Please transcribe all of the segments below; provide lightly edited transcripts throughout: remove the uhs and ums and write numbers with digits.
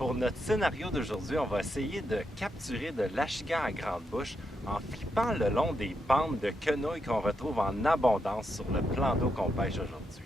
Pour notre scénario d'aujourd'hui, on va essayer de capturer de l'achigan à grande bouche en flippant le long des bandes de quenouilles qu'on retrouve en abondance sur le plan d'eau qu'on pêche aujourd'hui.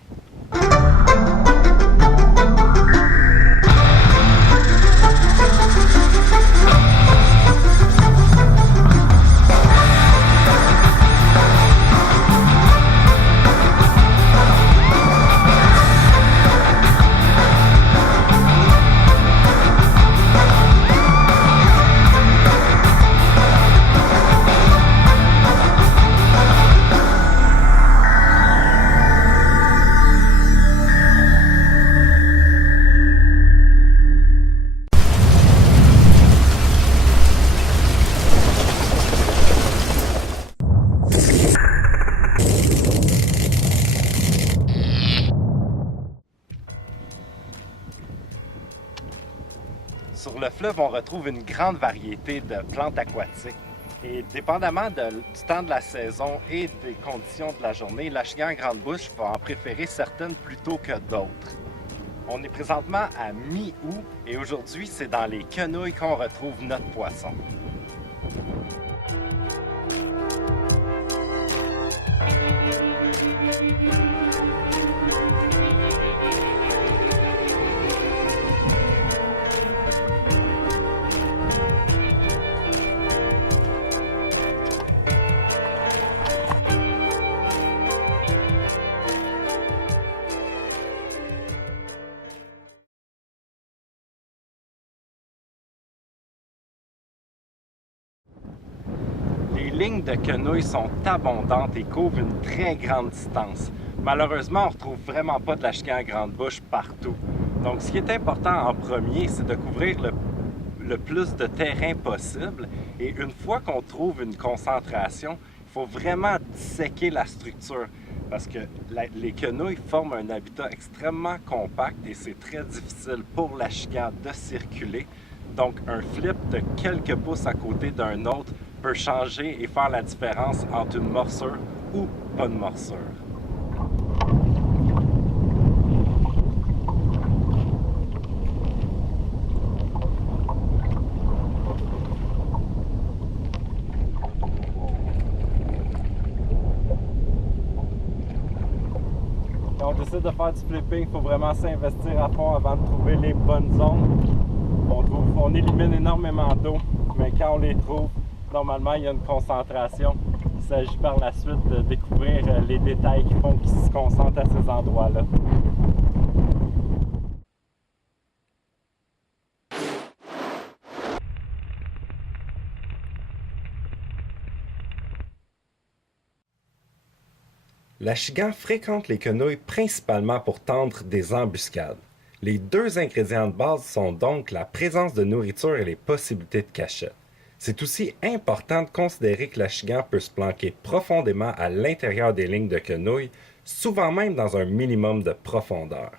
Sur le fleuve, on retrouve une grande variété de plantes aquatiques. Et dépendamment du temps de la saison et des conditions de la journée, l'achigan à grande bouche va en préférer certaines plutôt que d'autres. On est présentement à mi-août et aujourd'hui, c'est dans les quenouilles qu'on retrouve notre poisson. Les lignes de quenouilles sont abondantes et couvrent une très grande distance. Malheureusement, on ne retrouve vraiment pas de l'achigan à grande bouche partout. Donc, ce qui est important en premier, c'est de couvrir le plus de terrain possible. Et une fois qu'on trouve une concentration, il faut vraiment disséquer la structure parce que les quenouilles forment un habitat extrêmement compact et c'est très difficile pour l'achigan de circuler. Donc, un flip de quelques pouces à côté d'un autre peut changer et faire la différence entre une morsure ou pas de morsure. Quand on décide de faire du flipping, il faut vraiment s'investir à fond avant de trouver les bonnes zones. On élimine énormément d'eau, mais quand on les trouve, normalement, il y a une concentration. Il s'agit par la suite de découvrir les détails qui font qu'ils se concentrent à ces endroits-là. L'achigan fréquente les quenouilles principalement pour tendre des embuscades. Les deux ingrédients de base sont donc la présence de nourriture et les possibilités de cachette. C'est aussi important de considérer que l'achigan peut se planquer profondément à l'intérieur des lignes de quenouilles, souvent même dans un minimum de profondeur.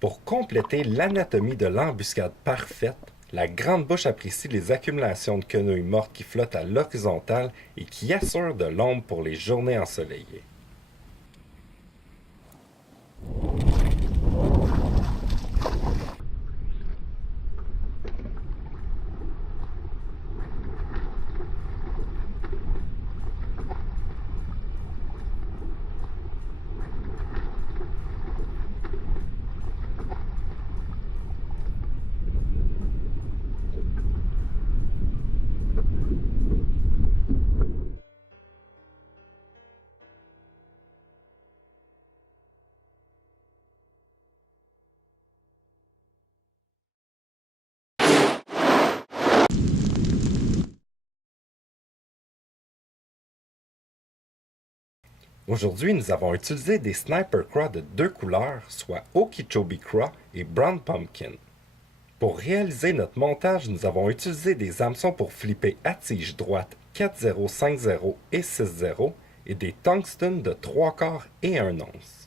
Pour compléter l'anatomie de l'embuscade parfaite, la grande bouche apprécie les accumulations de quenouilles mortes qui flottent à l'horizontale et qui assurent de l'ombre pour les journées ensoleillées. Aujourd'hui, nous avons utilisé des Sniper Craw de deux couleurs, soit Okeechobee Craw et Brown Pumpkin. Pour réaliser notre montage, nous avons utilisé des hameçons pour flipper à tige droite 4-0, 5-0 et 6-0 et des tungsten de 3/4 et 1 once.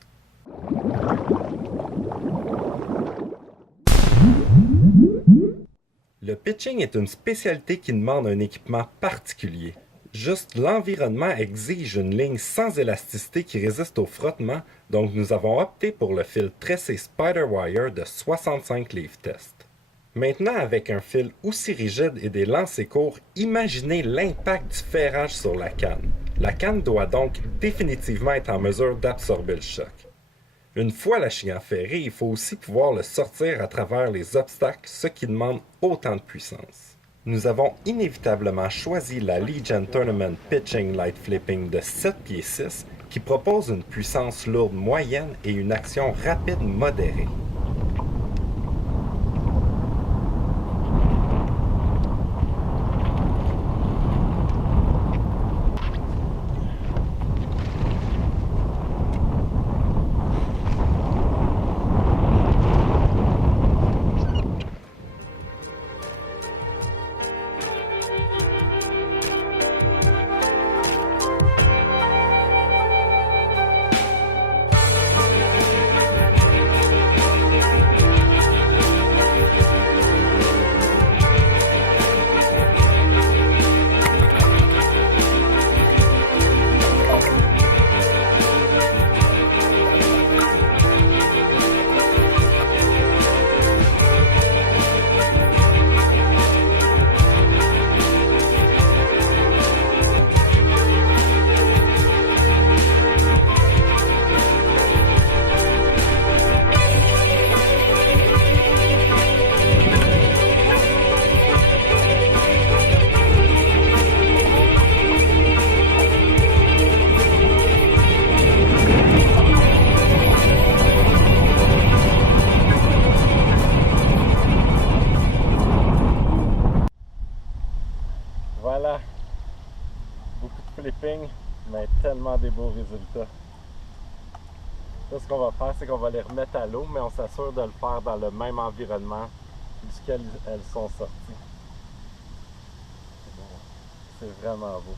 Le pitching est une spécialité qui demande un équipement particulier. Juste l'environnement exige une ligne sans élasticité qui résiste au frottement, donc nous avons opté pour le fil tressé Spiderwire de 65 livres test. Maintenant, avec un fil aussi rigide et des lancers courts, imaginez l'impact du ferrage sur la canne. La canne doit donc définitivement être en mesure d'absorber le choc. Une fois l'achigan ferré, il faut aussi pouvoir le sortir à travers les obstacles, ce qui demande autant de puissance. Nous avons inévitablement choisi la Legion Tournament Pitching Light Flipping de 7 pieds 6 qui propose une puissance lourde moyenne et une action rapide modérée. Voilà, beaucoup de flipping, mais tellement des beaux résultats. Là, ce qu'on va faire, c'est qu'on va les remettre à l'eau, mais on s'assure de le faire dans le même environnement duquel elles sont sorties. C'est vraiment beau.